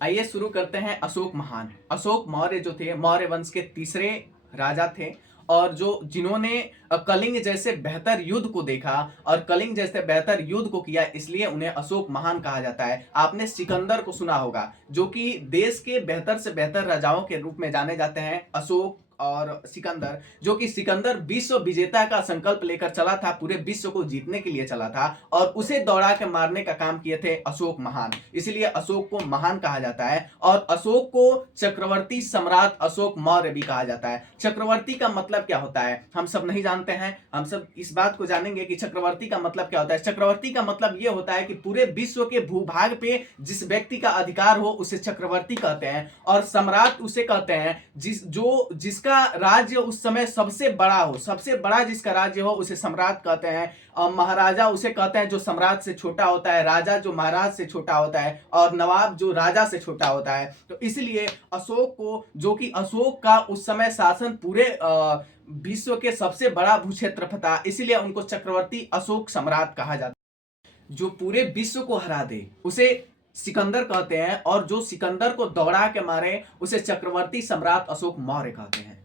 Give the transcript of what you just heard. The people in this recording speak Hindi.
आइए शुरू करते हैं अशोक महान। अशोक मौर्य जो थे, मौर्य वंश के तीसरे राजा थे और जो जिन्होंने कलिंग जैसे बेहतर युद्ध को देखा और कलिंग जैसे बेहतर युद्ध को किया, इसलिए उन्हें अशोक महान कहा जाता है। आपने सिकंदर को सुना होगा, जो कि देश के बेहतर से बेहतर राजाओं के रूप में जाने जाते हैं। अशोक और सिकंदर, जो कि सिकंदर विश्व विजेता का संकल्प लेकर चला था, पूरे विश्व को जीतने के लिए चला था और उसे दौड़ा के मारने का काम किए थे अशोक महान, इसलिए अशोक को महान कहा जाता है। और अशोक को चक्रवर्ती सम्राट अशोक मौर्य भी कहा जाता है। चक्रवर्ती का मतलब क्या होता है हम सब नहीं जानते हैं, हम सब इस बात को जानेंगे कि चक्रवर्ती का मतलब क्या होता है। चक्रवर्ती का मतलब यह होता है कि पूरे विश्व के भूभाग पे जिस व्यक्ति का अधिकार हो उसे चक्रवर्ती कहते हैं, और सम्राट उसे कहते हैं जिसका राज्य उस समय सबसे बड़ा हो, सबसे बड़ा जिसका राज्य हो उसे सम्राट कहते हैं। और महाराजा उसे कहते हैं जो सम्राट से छोटा होता है, राजा जो महाराज से छोटा होता है, और नवाब जो राजा से छोटा होता है। तो इसलिए अशोक को, जो कि अशोक का उस समय शासन पूरे विश्व के सबसे बड़ा भूक्षेत्र था, इसलिए उनको चक्रवर्ती अशोक सम्राट कहा जाता है। जो पूरे विश्व को हरा दे उसे सिकंदर कहते हैं, और जो सिकंदर को दौड़ा के मारे उसे चक्रवर्ती सम्राट अशोक मौर्य कहते हैं।